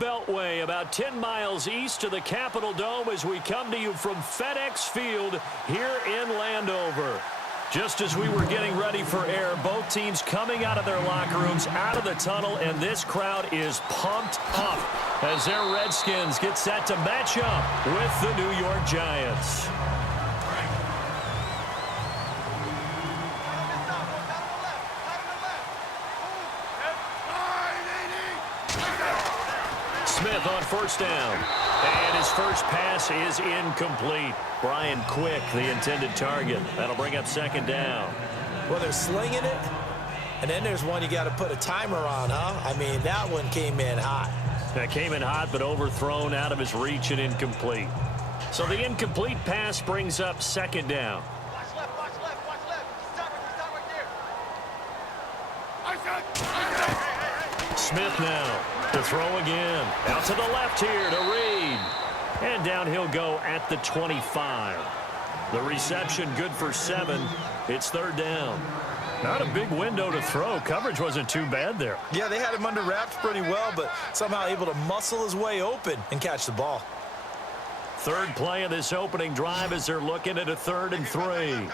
Beltway, about 10 miles east of the Capitol Dome as we come to you from FedEx Field here in Landover. Just as we were getting ready for air, both teams coming out of their locker rooms, out of the tunnel, and this crowd is pumped up as their Redskins get set to match up with the New York Giants. Smith on first down. And his first pass is incomplete. Brian Quick, the intended target. That'll bring up second down. Well, they're slinging it, and then there's one you got to put a timer on, huh? I mean, that one came in hot. That came in hot, but overthrown, out of his reach, and incomplete. So the incomplete pass brings up second down. Watch left, watch left, watch left. Stop right there. Smith now to throw again. Out to the left here to Reed. And down he'll go at the 25. The reception good for 7. It's third down. Not a big window to throw. Coverage wasn't too bad there. Yeah, they had him under wraps pretty well, but somehow able to muscle his way open and catch the ball. Third play of this opening drive as they're looking at a 3rd and 3.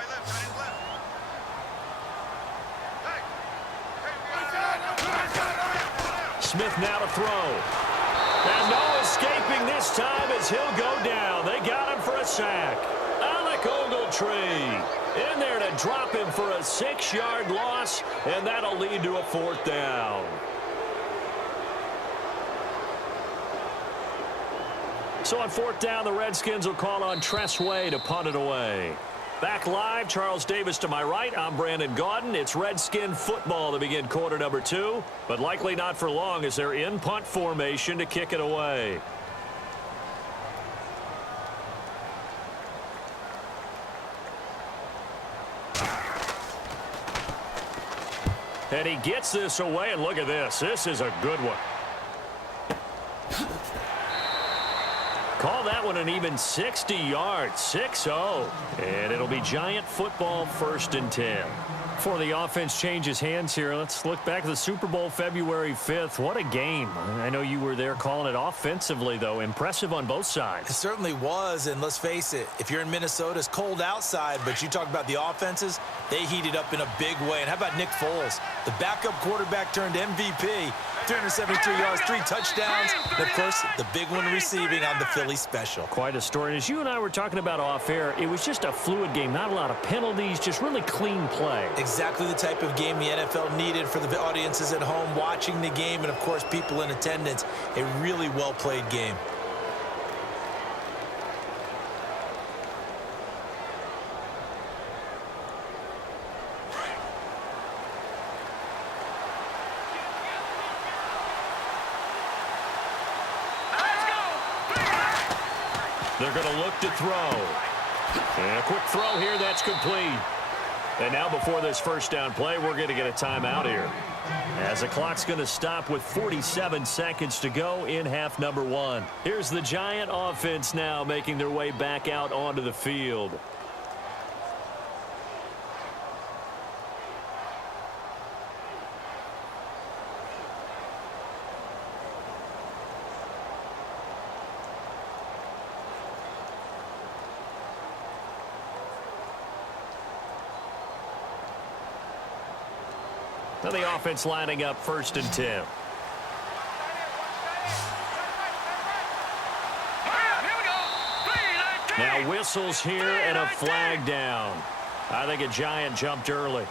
Smith now to throw. And no escaping this time as he'll go down. They got him for a sack. Alec Ogletree in there to drop him for a 6-yard loss, and that'll lead to a 4th down. So on 4th down, the Redskins will call on Tress Way to punt it away. Back live, Charles Davis to my right. I'm Brandon Gaudin. It's Redskin football to begin quarter number 2, but likely not for long as they're in punt formation to kick it away. And he gets this away, and look at this. This is a good one. Call that one an even 60 yards, 6-0. And it'll be Giant football, 1st and 10. Before the offense changes hands here, let's look back at the Super Bowl February 5th. What a game. I know you were there calling it offensively, though. Impressive on both sides. It certainly was, and let's face it, if you're in Minnesota, it's cold outside, but you talk about the offenses, they heated up in a big way. And how about Nick Foles? The backup quarterback turned MVP, 373 yards, 3 touchdowns, and, of course, the big one receiving on the Philly special. Quite a story. And as you and I were talking about off air, it was just a fluid game. Not a lot of penalties, just really clean play. Exactly the type of game the NFL needed for the audiences at home watching the game and, of course, people in attendance. A really well-played game. They're going to look to throw. And a quick throw here, that's complete. And now before this first down play, we're going to get a timeout here, as the clock's going to stop with 47 seconds to go in half number 1. Here's the Giant offense now making their way back out onto the field. Now the offense lining up 1st and 10. Now whistles here and a flag down. I think a Giant jumped early.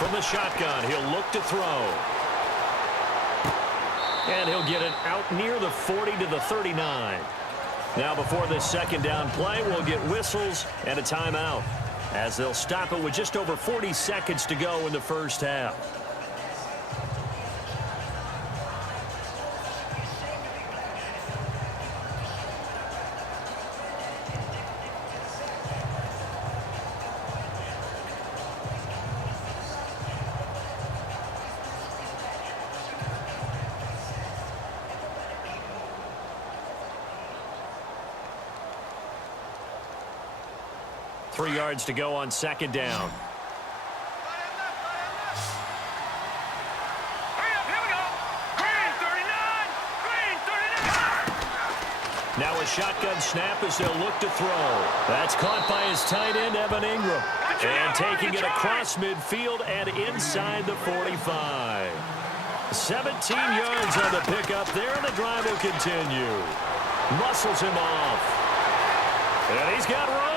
From the shotgun, he'll look to throw. And he'll get it out near the 40 to the 39. Now before this second down play, we'll get whistles and a timeout, as they'll stop it with just over 40 seconds to go in the first half. Three yards to go on second down. Now a shotgun snap as they'll look to throw. That's caught by his tight end, Evan Ingram. And taking it across midfield and inside the 45. 17 yards on the pickup there, and the drive will continue. Muscles him off. And he's got room.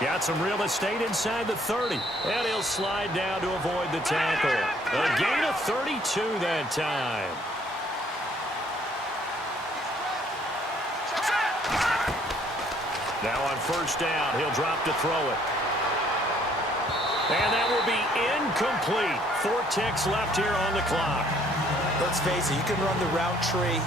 Got some real estate inside the 30. And he'll slide down to avoid the tackle. A gain of 32 that time. Now on first down, he'll drop to throw it. And that will be incomplete. 4 ticks left here on the clock. Let's face it, you can run the route tree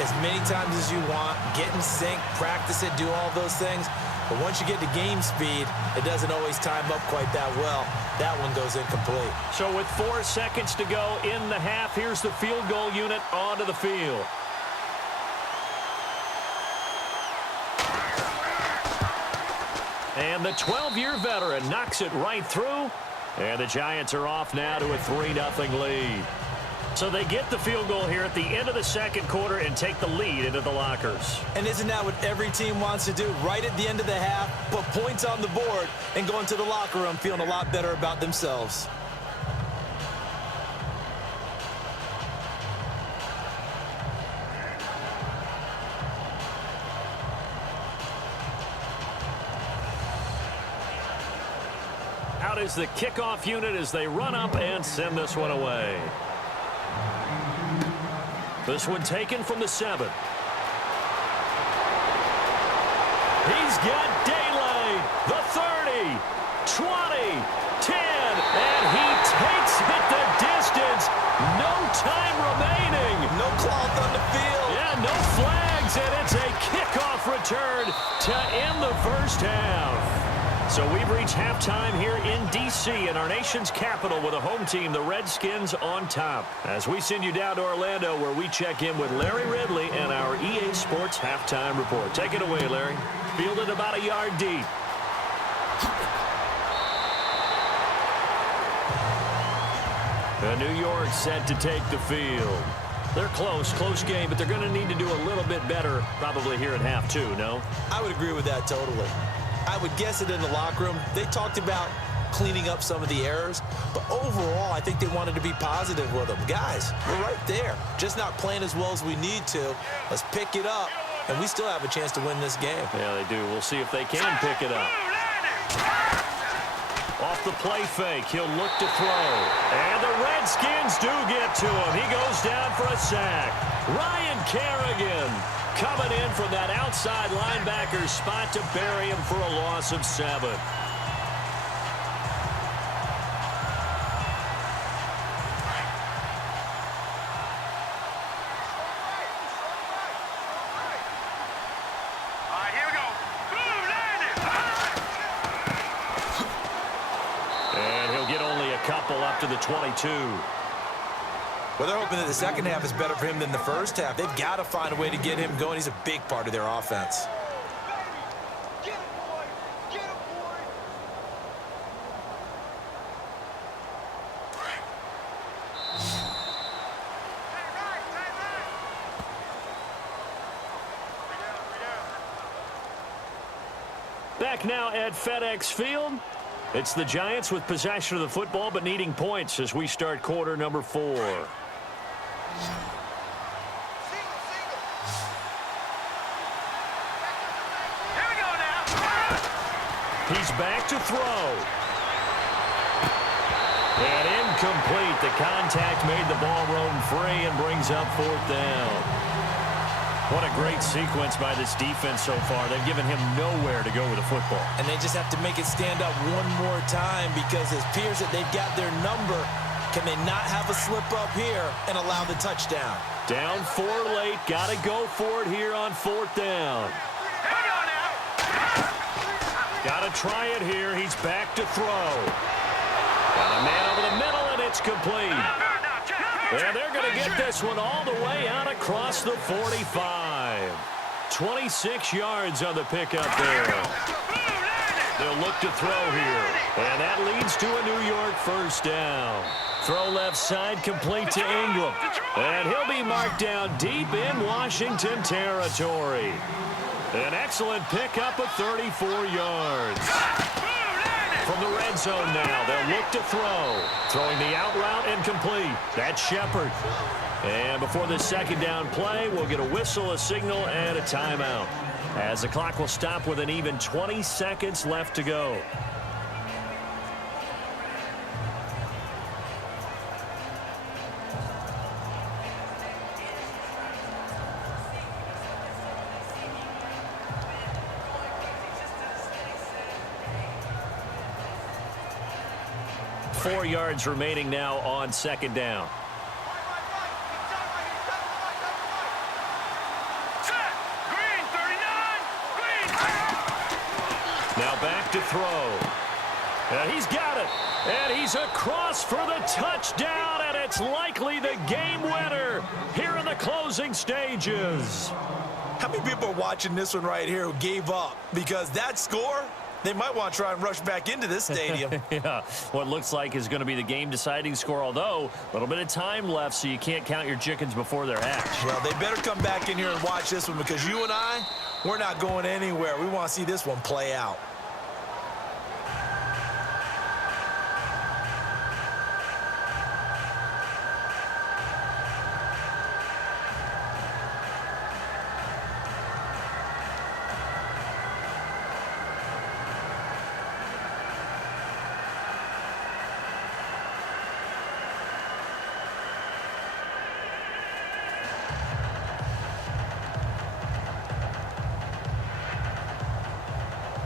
as many times as you want, get in sync, practice it, do all those things. But once you get to game speed, it doesn't always time up quite that well. That one goes incomplete. So with 4 seconds to go in the half, here's the field goal unit onto the field. And the 12-year veteran knocks it right through. And the Giants are off now to a 3-0 lead. So they get the field goal here at the end of the second quarter and take the lead into the lockers. And isn't that what every team wants to do? Right at the end of the half, put points on the board and go into the locker room feeling a lot better about themselves. Out is the kickoff unit as they run up and send this one away. This one taken from the 7. He's got daylight. The 30, 20, 10, and he takes it the distance. No time remaining. No cloth on the field. Yeah, no flags, and it's a kickoff return to end the first half. So we've reached halftime here in D.C. in our nation's capital with a home team, the Redskins, on top. As we send you down to Orlando where we check in with Larry Ridley and our EA Sports Halftime Report. Take it away, Larry. Fielded about a yard deep. And New York set to take the field. They're close game, but they're going to need to do a little bit better probably here at half two, no? I would agree with that totally. I would guess it in the locker room. They talked about cleaning up some of the errors, but overall, I think they wanted to be positive with them. Guys, we're right there. Just not playing as well as we need to. Let's pick it up, and we still have a chance to win this game. Yeah, they do. We'll see if they can pick it up. Off the play fake, he'll look to throw. And the Redskins do get to him. He goes down for a sack. Ryan Kerrigan coming in from that outside linebacker spot to bury him for a loss of 7. And he'll get only a couple up to the 22. Well, they're hoping that the second half is better for him than the first half. They've got to find a way to get him going. He's a big part of their offense. Get him, boy! Get him, boy! Back now at FedEx Field. It's the Giants with possession of the football but needing points as we start quarter number 4. He's back to throw. And incomplete. The contact made the ball roam free and brings up 4th down. What a great sequence by this defense so far. They've given him nowhere to go with the football. And they just have to make it stand up one more time because it appears that they've got their number. Can they not have a slip up here and allow the touchdown? Down 4 late. Got to go for it here on 4th down. Hang on now. Got to try it here. He's back to throw. Got a man over the middle, and it's complete. And they're going to get this one all the way out across the 45. 26 yards on the pickup there. They'll look to throw here. And that leads to a New York first down. Throw left side complete to Ingram. And he'll be marked down deep in Washington territory. An excellent pickup of 34 yards. From the red zone now, they'll look to throw. Throwing the out route and complete. That's Shepard. And before the second down play, we'll get a whistle, a signal, and a timeout. As the clock will stop with an even 20 seconds left to go. Four yards remaining now on second down. Now back to throw. And he's got it. And he's across for the touchdown, and it's likely the game winner here in the closing stages. How many people are watching this one right here who gave up? Because that score, they might want to try and rush back into this stadium. Yeah, what looks like is going to be the game-deciding score, although a little bit of time left, so you can't count your chickens before they're hatched. Well, they better come back in here and watch this one because you and I, we're not going anywhere. We want to see this one play out.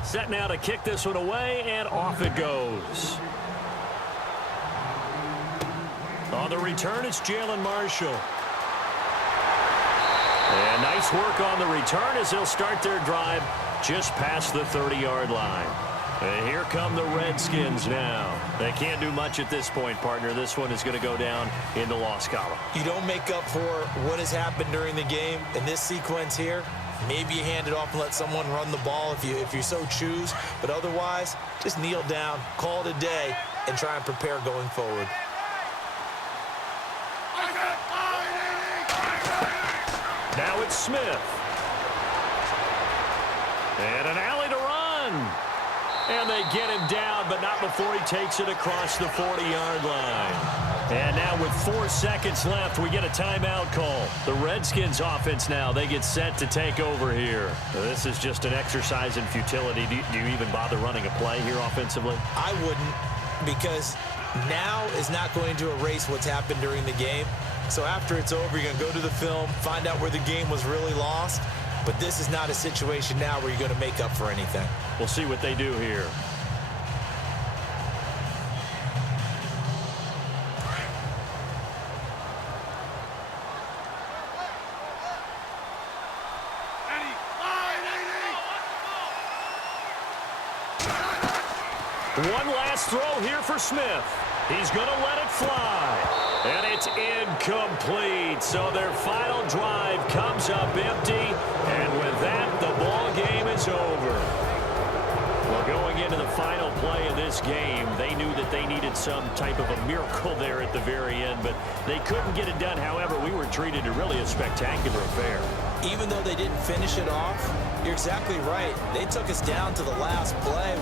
Set now to kick this one away, and off it goes. On the return, it's Jalen Marshall. And nice work on the return as they'll start their drive just past the 30-yard line. And here come the Redskins now. They can't do much at this point, partner. This one is going to go down in the loss column. You don't make up for what has happened during the game in this sequence here. Maybe you hand it off and let someone run the ball if you so choose. But otherwise, just kneel down, call it a day, and try and prepare going forward. Now it's Smith. And an alley to run. And they get him down, but not before he takes it across the 40-yard line. And now with 4 seconds left, we get a timeout call. The Redskins offense now, they get set to take over here. This is just an exercise in futility. Do you even bother running a play here offensively? I wouldn't, because now is not going to erase what's happened during the game. So after it's over, you're going to go to the film, find out where the game was really lost. But this is not a situation now where you're going to make up for anything. We'll see what they do here. One last throw here for Smith. He's going to let it fly. And it's incomplete. So their final drive comes up empty. And with that, the ball game is over. Well, going into the final play of this game, they knew that they needed some type of a miracle there at the very end, but they couldn't get it done. However, we were treated to really a spectacular affair. Even though they didn't finish it off, you're exactly right. They took us down to the last play.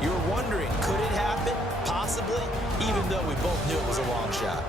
You were wondering, could it happen? Possibly, even though we both knew it was a long shot.